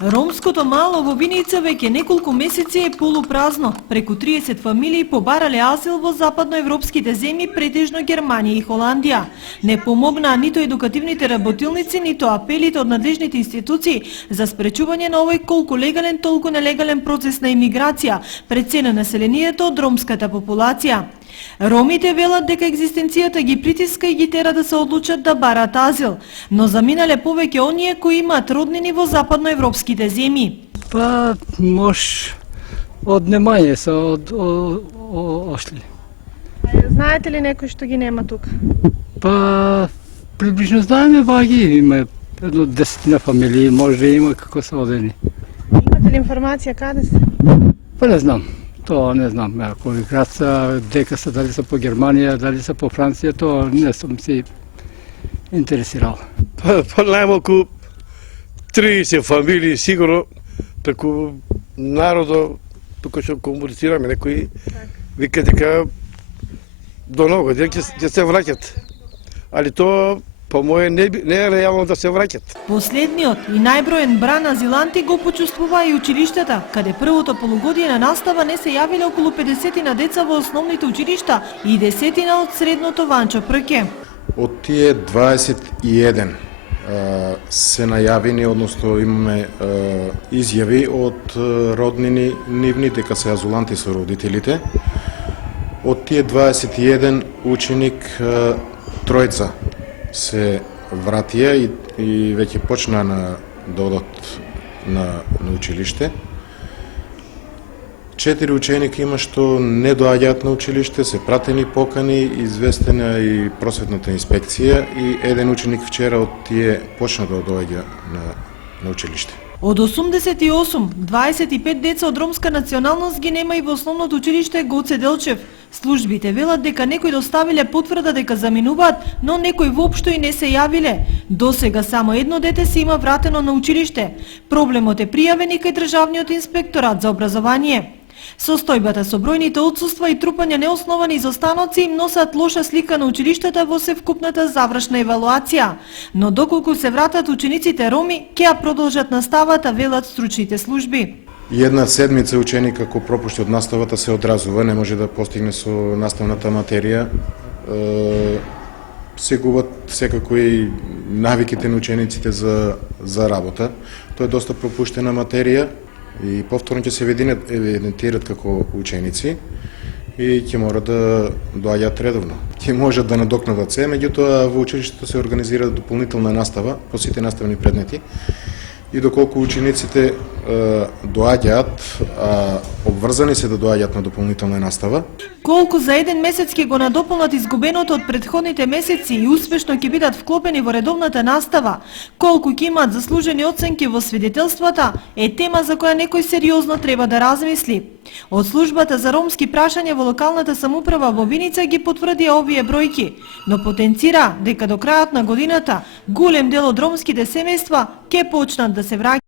Ромското мало во Виница веќе неколку месеци е полупразно. Преку 30 фамилии побарале азил во западноевропските земји, претежно Германија и Холандија. Не помогнаа ниту едукативните работилници, ниту апелите од надлежните институции за спречување на овој колку легален, толку нелегален процес на имиграција пред се на населението од ромската популација. Ромите велат дека екзистенцијата ги притиска и ги тера да се одлучат да барат азил, но заминале повеќе оние кои имаат роднини во западноевропските земји. Па, мош од немање се ошли. Знаете ли некој што ги нема тука? Па, приближно знаеме ваги, има едно 10 фамилии, може да има како се одени. Имате ли информација каде се? Па не знам. Тоа не знам, кои град са, дека са, дали са по Германија, дали са по Франција, тоа не сум си интересирал. Па најмалку 30 фамилии сигурно, преку народо, тука што комуницираме, некои вика дека до ново ден ќе се враќат. Али тоа по моје не е реално да се враќат. Последниот и најброен бран азиланти го почувствува и училиштата, каде првото полугодие на настава не се јавиле околу 50 на деца во основните училишта и 10 од средното Ванчо Прке. Од тие 21 се најавени, односно имаме изјави од роднини нивни дека се азиланти со родителите. Од тие 21 ученик тројца се вратија и веќе почна да одат на училиште. 4 ученика има што не доаѓаат на училиште, се пратени покани, известена и просветната инспекција и еден ученик вчера од тие почна да доаѓа на училиште. Од 88, 25 деца од ромска националност ги нема и во основното училиште Гоце Делчев. Службите велат дека некои доставиле потврда дека заминуваат, но некои воопшто и не се јавиле. Досега само едно дете се има вратено на училиште. Проблемот е пријавен и кај Државниот инспекторат за образование. Состојбата со бројните отсуства и трупање неосновани изостаноци им носат лоша слика на училиштата во севкупната завршна евалуација. Но доколку се вратат учениците роми, ќе ја продолжат наставата, велат стручните служби. Една седмица ученик ако пропушти од наставата се одразува, не може да постигне со наставната материја. Се губат секако и навиките на учениците за работа. Тоа е доста пропуштена материја и повторно ќе се евидентират како ученици и ќе мора да доаѓаат редовно. Ќе можат да надокнадат се, меѓутоа во училиштето се организира дополнителна настава по сите наставни предмети и доколку учениците доаѓаат, обврзани се да доаѓаат на дополнителна настава. Колку за еден месец ќе го надополнат изгубеното од претходните месеци и успешно ќе бидат вклопени во редовната настава, колку ќе имаат заслужени оценки во свидетелствата, е тема за која некој сериозно треба да размисли. Од службата за ромски прашања во локалната самоуправа во Виница ги потврдија овие бројки, но потенцира дека до крајот на годината голем дел од ромските семејства ќе почнат да се враќаат